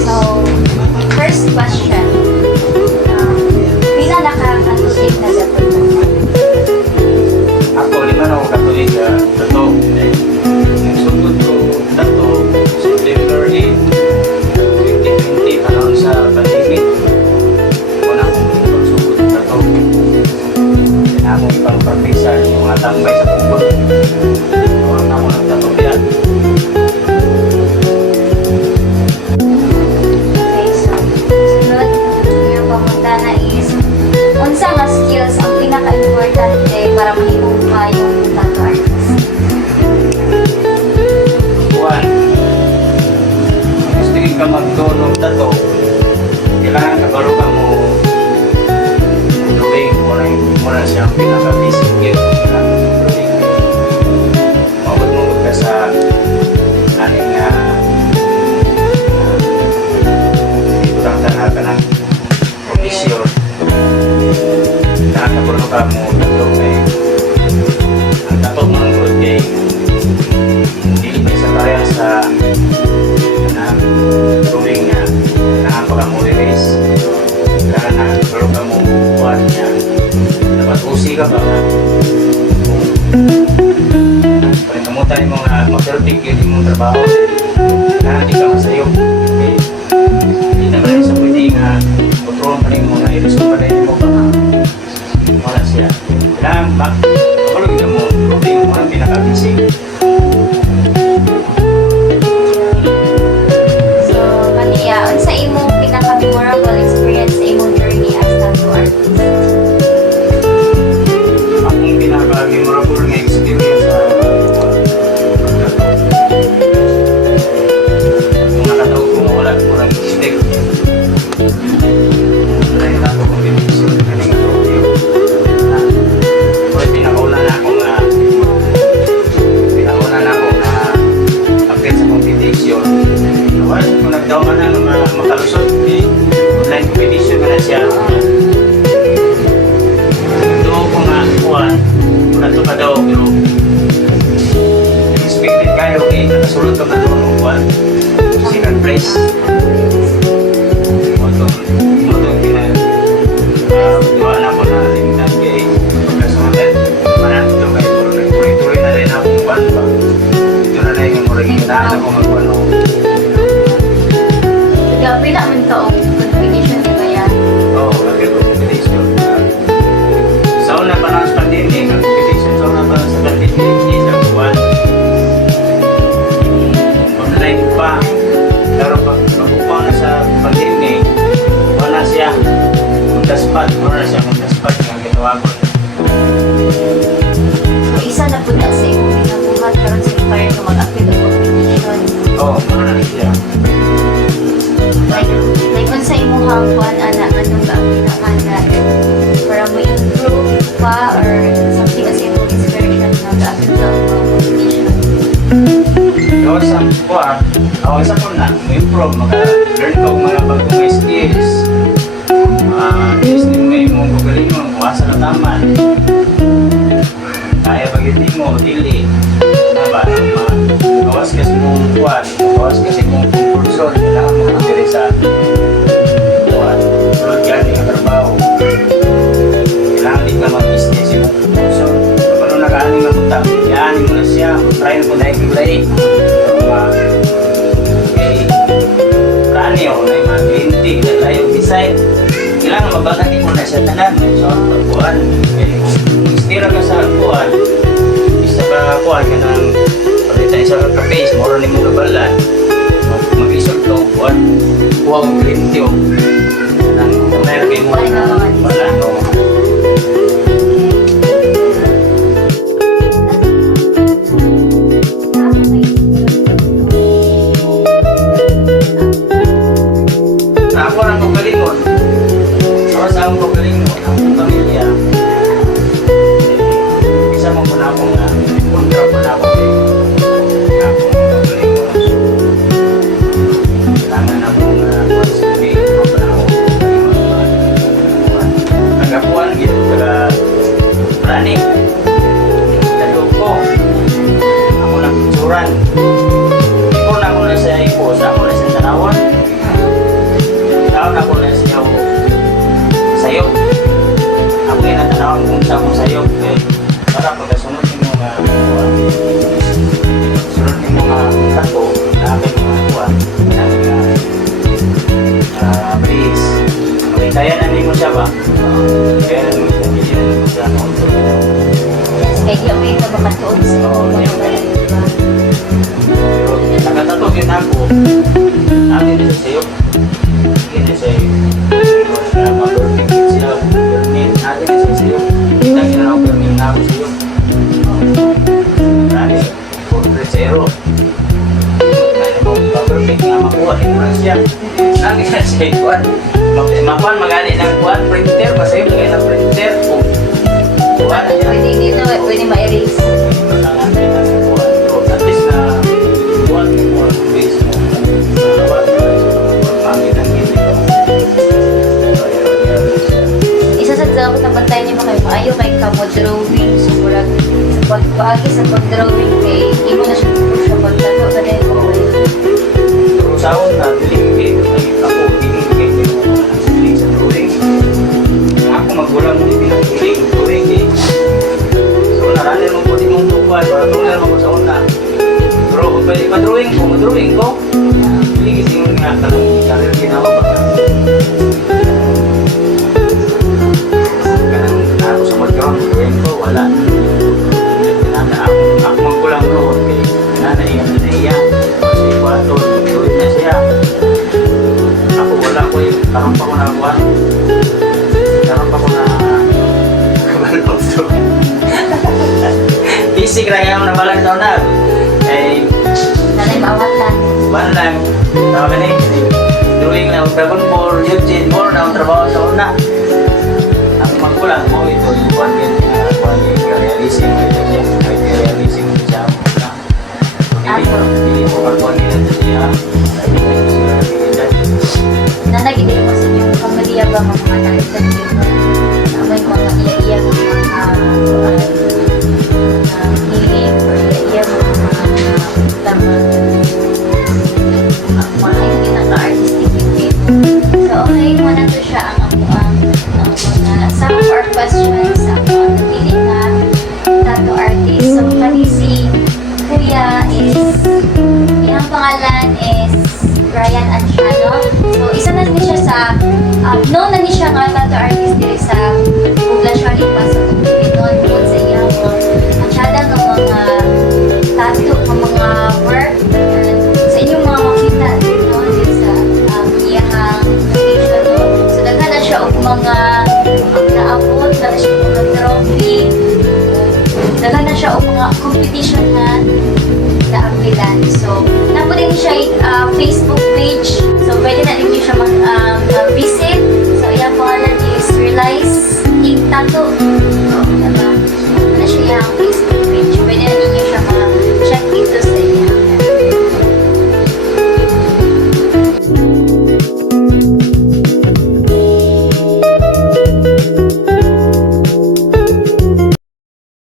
So, first question. Pila nakakatulig na dapat mo? Ako, lima na ako katulig tato. Nagsugod ko tato September 8, 2020, panahon sa pandemic. Una akong pagsugod tato. Kaya akong ipang-practice yung mga tambay sa pungkol. Orang ako nagtato yan. Okay, so, sunod, yung pamutana is, unsa nga skills ang pinaka-importante para mahimong ka yung tattoo artist? One, gusto rin ka magdunong tato, kailangan kabalo ka mo drawing mo na siyang pinaka-basic skill. Drawing. Mabot ka sa aning kurang tanah ka ng profesyon. Nakakabalo ka mo tato kay ang tato mo ng good kay hindi sa kaya sa drawing niya nakapaka mo erase kaya nakakabalo ka mo buwan niya dapat usi ka ba kung kamutan mo nga mag-perfect yun yung trabaho na hindi ka masayo okay hindi naman sa pwede nga kontrol pa rin mo na i-resolve pa rin mo ba wala siya kailangan ba kapag ka mo drawing mo ang pinaka-basic. So, kaniya, unsa imong pinaka-memorable experience sa imong journey as tattoo artist? Akong pinaka-memorable nga experience sa pagtato. Kung nakataog ko wala ko lang mistake. Dahil ako kung binibisin ka ng audio. Pinakauna na ako na appeal sa competition. Wala ko nagdawa na makalusot. Online competition na siya. Doon ko nga kuhan. Wala ito ka daw pero expected kayo nakasulot ka na doon ng kuhan. Second place. Motong ginawa na ko na limitan kay pagkasunod. Manang ito kayo tuloy-tuloy na rin akong kuhan ba. Ito na rin yung murag hinaan ako magkuhan. Gabi na man ka og competition di ba yan? Oo, lagi ko competition. Sa una pa ng pandemic, ang competition sa una pa sa pandemic, sa buwan. Online pa. Pero pag-upaw na sa pandemic, wala siya. On the spot, wala siya on the spot ng ginawa ko. So, isa na po na sa imong ginabuhat karon sa inspire ka mag-appeal og competition. Oo, wala na siya. Like unsa imong hangpan ana anong pinaka para mo improve pa or something as imong inspiration na ga-appeal ka og competition? Pero sa buwan, sa ko na, improve, maka-learn ko mga bagong skills. Isip mo yung gugaling mo, kuwasa na taman. Kaya pag hindi mo, dili. Diba? Kawas kasi mong buwan, kawas kasi mong compulsion, kailangan mo kapiri sa buwan. Tulad yan, yung trabaho. Kailangan di ka mag-business yung compulsion. Kapag nag-aaning na punta, i-aaning mo na siya, try na po na ikilay. Rani ako na yung mga lintig na tayo design. Kailangan mabagati mo na siya tanan. So, pagpuan. Kung stira ka sa puan, isa pa puan ka ng palitan isa ka face, moro ni mong gabalan. Mag-isog ka puan. Puwag lintig. Nang meron kayo mo na wala no. Ako lang pagalingon. Sa akong pagalingon, ang pamilya. Isa mo po na akong kontra po na ako akong pagalingon. Kailangan na akong kaya na mo siya ba? Kaya na mo siya, hindi na mo siya control. Yes, kaya di ako yung makatuon sa mga balay, diba? Pero nakatatog yun ako, natin na sa'yo. Hindi na sa'yo. Mag-perfect siya, permit natin na sa'yo. Kita kita na permit na ako sa'yo. Nani, 4-0. Mag-perfect nga makuha, ito na siya. Lagi na siya ikuan. Makuhan magali ng kuhan, printer, masa'yo magay ng printer. Kuhan na Pwede dito, pwede ma-erase. At least na kuhan base mo. Pangit ang gini ko. Isa sa dapat na bantayan niyo kayo, maayo kay kamo drawing, so murag sa pagpaagi sa pag-drawing kay imo na siya pagtato ka din ko. Pero sa ako na, diligate. Ako, diligate sa drawing. Ako magulang mo pinag-drawing. So, naranin mo po din mong tukuan. Para tulan mo ko sa una. Pero, kung pwede pa-drawing ko, ma-drawing ko. Diligate yung nga tanong. Karir ginawa ba ka? Ganun na ako sa mag-drawing. Drawing ko, wala. Ako magulang ko. Nanay, ang naiya. Kasi kwato, drawing na siya. Ako wala ko yung karang pa ko na buwan. Karang pa ko na kabalong to. Isig lang yung nabalang daw na. Eh, Nanay maawatan. buwan lang. Tama ka na drawing na Dragon Ball, Eugene Ball na ang trabaho sa una. Ang magkulang mo ito, buwan yun. Buwan yun, realism. Realism siya. Hindi mo magkuhan nila sa siya. Nanagigil mo sa inyong pamilya ba mga nakalitan dito? May mga iya-iya mga healing or iya-iya mga tamang mga hindi naka-artistic yung so okay, muna to siya ang mga some of our questions sa mga napili na tattoo artist. So kami si Kuya is yung pangalan is Ryan Anciano. So, isa na din siya sa, known na din siya nga tattoo artist dito sa poblasyon pa sa Pilipinon tungkol sa iyang masyada ng mga tattoo, ng mga work, sa inyong mga makita dito sa iyang location. No? So, daghan na siya og mga naabot, daghan siya og mga trophy, daghan na siya og mga competition na naapilan. So, napo din siya Facebook page. So, pwede na din siya mag-visit